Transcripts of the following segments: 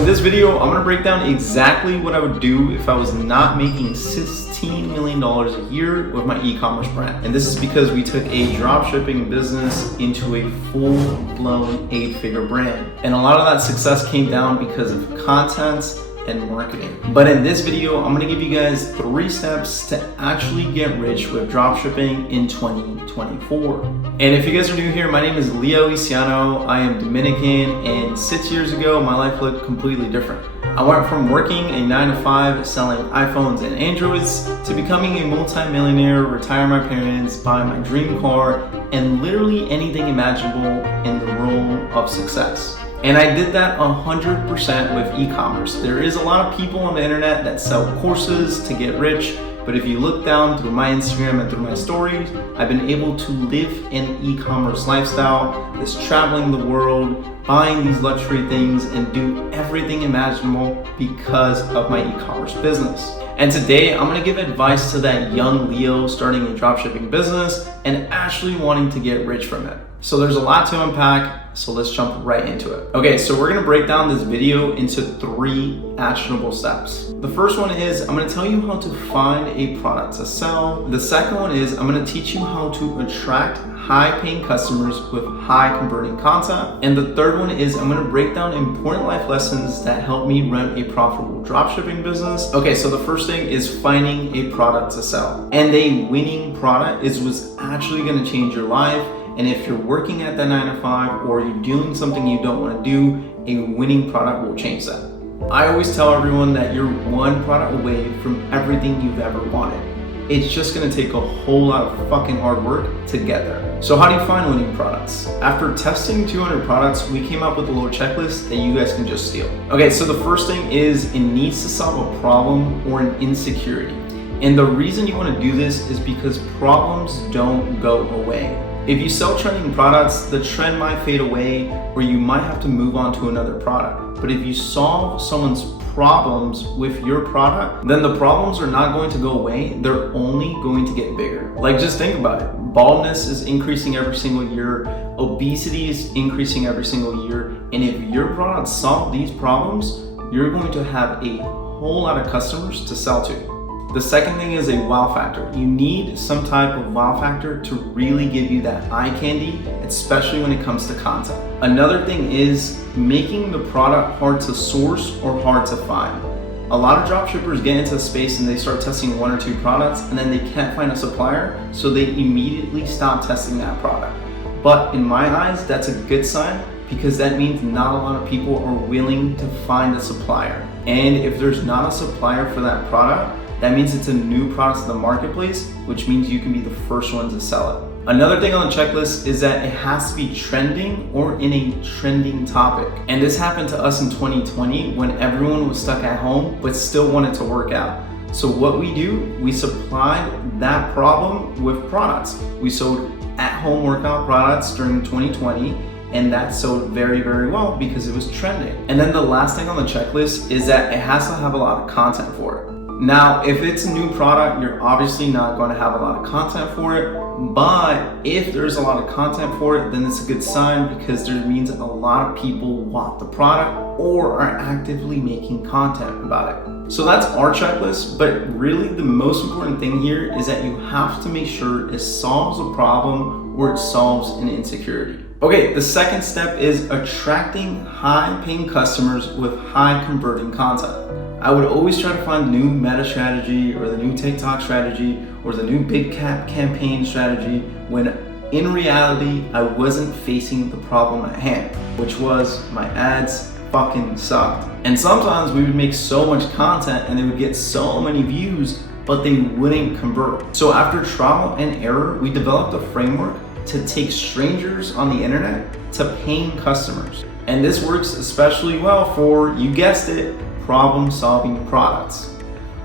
in this video, I'm gonna break down exactly what I would do if I was not making $16 million a year with my e-commerce brand. And this is because we took a dropshipping business into a full-blown 8-figure brand. And a lot of that success came down because of content and marketing. But in this video, I'm gonna give you guys 3 steps to actually get rich with dropshipping in 2024. And if you guys are new here, my name is Leo Iciano. I am Dominican, and 6 years ago, my life looked completely different. I went from working a 9-to-5 selling iPhones and Androids to becoming a multi-millionaire, retire my parents, buy my dream car, and literally anything imaginable in the realm of success. And I did that 100% with e-commerce. There is a lot of people on the internet that sell courses to get rich, but if you look down through my Instagram and through my stories, I've been able to live an e-commerce lifestyle, this traveling the world, buying these luxury things, and do everything imaginable because of my e-commerce business. And today, I'm gonna give advice to that young Leo starting a dropshipping business and actually wanting to get rich from it. So there's a lot to unpack, so let's jump right into it. Okay, so we're gonna break down this video into 3 actionable steps. The first one is I'm gonna tell you how to find a product to sell. The second one is I'm gonna teach you how to attract high-paying customers with high-converting content. And the third one is I'm gonna break down important life lessons that help me run a profitable dropshipping business. Okay, so the first thing is finding a product to sell. And a winning product is what's actually gonna change your life. And if you're working at that 9-to-5 or you're doing something you don't want to do, a winning product will change that. I always tell everyone that you're one product away from everything you've ever wanted. It's just gonna take a whole lot of fucking hard work to get there. So how do you find winning products? After testing 200 products, we came up with a little checklist that you guys can just steal. Okay, so the first thing is it needs to solve a problem or an insecurity. And the reason you want to do this is because problems don't go away. If you sell trending products, the trend might fade away or you might have to move on to another product. But if you solve someone's problems with your product, then the problems are not going to go away, they're only going to get bigger. Like, just think about it. Baldness is increasing every single year, obesity is increasing every single year, and if your products solve these problems, you're going to have a whole lot of customers to sell to. The second thing is a wow factor. You need some type of wow factor to really give you that eye candy, especially when it comes to content. Another thing is making the product hard to source or hard to find. A lot of dropshippers get into a space and they start testing 1 or 2 products and then they can't find a supplier, so they immediately stop testing that product. But in my eyes, that's a good sign because that means not a lot of people are willing to find a supplier. And if there's not a supplier for that product, that means it's a new product in the marketplace, which means you can be the first one to sell it. Another thing on the checklist is that it has to be trending or in a trending topic. And this happened to us in 2020 when everyone was stuck at home but still wanted to work out. So what we do, we supplied that problem with products. We sold at-home workout products during 2020, and that sold very, very well because it was trending. And then the last thing on the checklist is that it has to have a lot of content for it. Now, if it's a new product, you're obviously not going to have a lot of content for it, but if there's a lot of content for it, then it's a good sign because there means a lot of people want the product or are actively making content about it. So that's our checklist, but really the most important thing here is that you have to make sure it solves a problem or it solves an insecurity. Okay, the second step is attracting high-paying customers with high-converting content. I would always try to find the new meta strategy or the new TikTok strategy or the new big cap campaign strategy when in reality, I wasn't facing the problem at hand, which was my ads fucking sucked. And sometimes we would make so much content and they would get so many views, but they wouldn't convert. So after trial and error, we developed a framework to take strangers on the internet to paying customers. And this works especially well for, you guessed it, problem-solving products.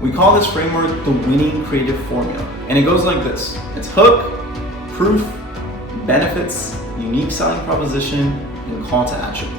We call this framework the winning creative formula. And it goes like this. It's hook, proof, benefits, unique selling proposition, and call to action.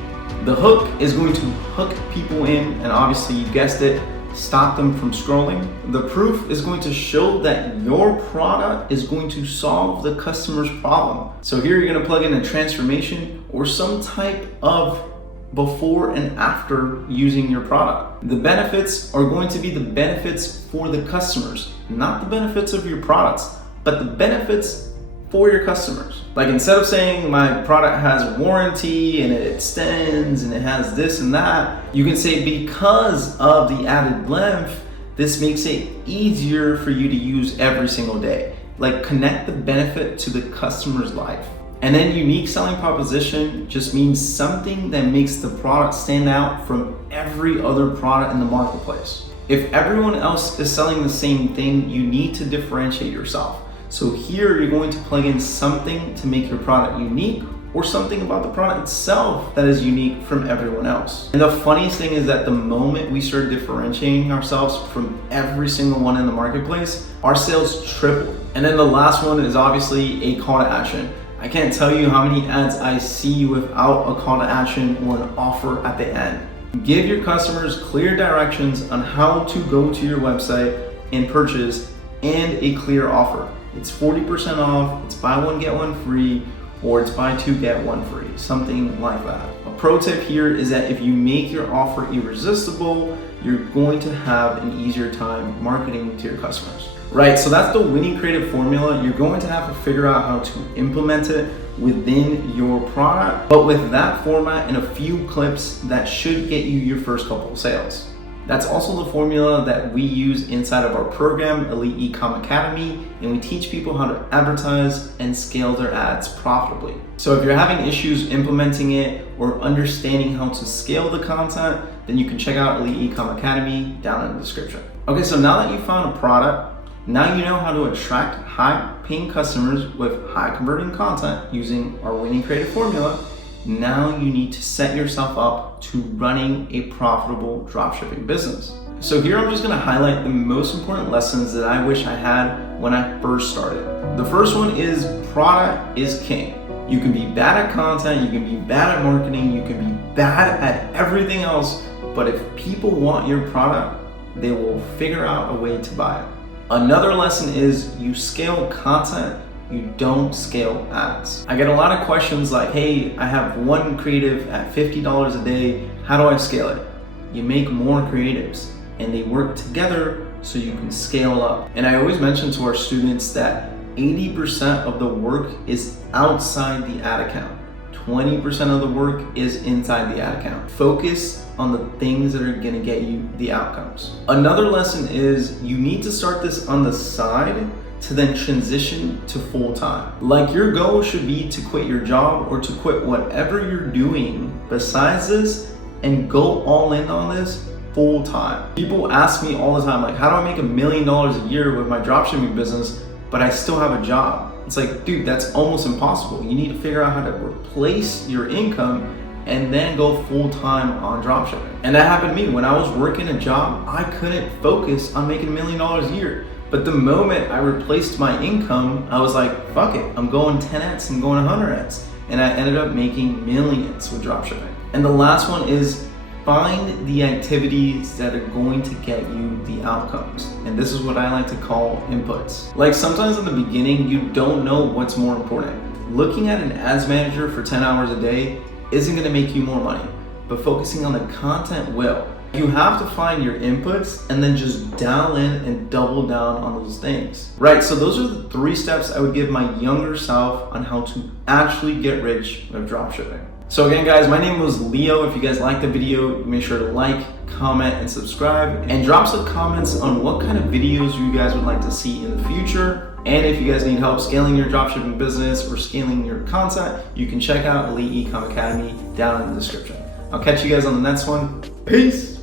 The hook is going to hook people in, and obviously you guessed it, stop them from scrolling. The proof is going to show that your product is going to solve the customer's problem. So here you're going to plug in a transformation or some type of before and after using your product. The benefits are going to be the benefits for the customers, not the benefits of your products, but the benefits for your customers. Like instead of saying my product has warranty and it extends and it has this and that, you can say because of the added length, this makes it easier for you to use every single day. Like connect the benefit to the customer's life. And then unique selling proposition just means something that makes the product stand out from every other product in the marketplace. If everyone else is selling the same thing, you need to differentiate yourself. So here you're going to plug in something to make your product unique or something about the product itself that is unique from everyone else. And the funniest thing is that the moment we start differentiating ourselves from every single one in the marketplace, our sales triple. And then the last one is obviously a call to action. I can't tell you how many ads I see without a call to action or an offer at the end. Give your customers clear directions on how to go to your website and purchase and a clear offer. It's 40% off, it's buy one, get one free, or it's buy two, get one free, something like that. A pro tip here is that if you make your offer irresistible, you're going to have an easier time marketing to your customers. Right, so that's the winning creative formula. You're going to have to figure out how to implement it within your product, but with that format and a few clips, that should get you your first couple of sales. That's also the formula that we use inside of our program, Elite Ecom Academy, and we teach people how to advertise and scale their ads profitably. So if you're having issues implementing it or understanding how to scale the content, then you can check out Elite Ecom Academy down in the description. Okay, so now that you found a product, now you know how to attract high-paying customers with high-converting content using our winning creative formula. Now you need to set yourself up to running a profitable dropshipping business. So here I'm just gonna highlight the most important lessons that I wish I had when I first started. The first one is product is king. You can be bad at content, you can be bad at marketing, you can be bad at everything else, but if people want your product, they will figure out a way to buy it. Another lesson is you scale content, you don't scale ads. I get a lot of questions like, hey, I have one creative at $50 a day, how do I scale it? You make more creatives and they work together so you can scale up. And I always mention to our students that 80% of the work is outside the ad account. 20% of the work is inside the ad account. Focus on the things that are gonna get you the outcomes. Another lesson is you need to start this on the side to then transition to full-time. Like your goal should be to quit your job or to quit whatever you're doing besides this and go all in on this full-time. People ask me all the time, like, how do I make $1 million a year with my dropshipping business, but I still have a job? It's like, dude, that's almost impossible. You need to figure out how to replace your income and then go full-time on dropshipping. And that happened to me. When I was working a job, I couldn't focus on making $1 million a year. But the moment I replaced my income, I was like, fuck it, I'm going 10x and going 100x. And I ended up making millions with dropshipping. And the last one is find the activities that are going to get you the outcomes. And this is what I like to call inputs. Like sometimes in the beginning, you don't know what's more important. Looking at an ads manager for 10 hours a day isn't gonna make you more money, but focusing on the content will. You have to find your inputs and then just dial in and double down on those things. Right, so those are the 3 steps I would give my younger self on how to actually get rich with dropshipping. So again, guys, my name was Leo. If you guys liked the video, make sure to like, comment, and subscribe, and drop some comments on what kind of videos you guys would like to see in the future. And if you guys need help scaling your dropshipping business or scaling your content, you can check out Elite Ecom Academy down in the description. I'll catch you guys on the next one. Peace.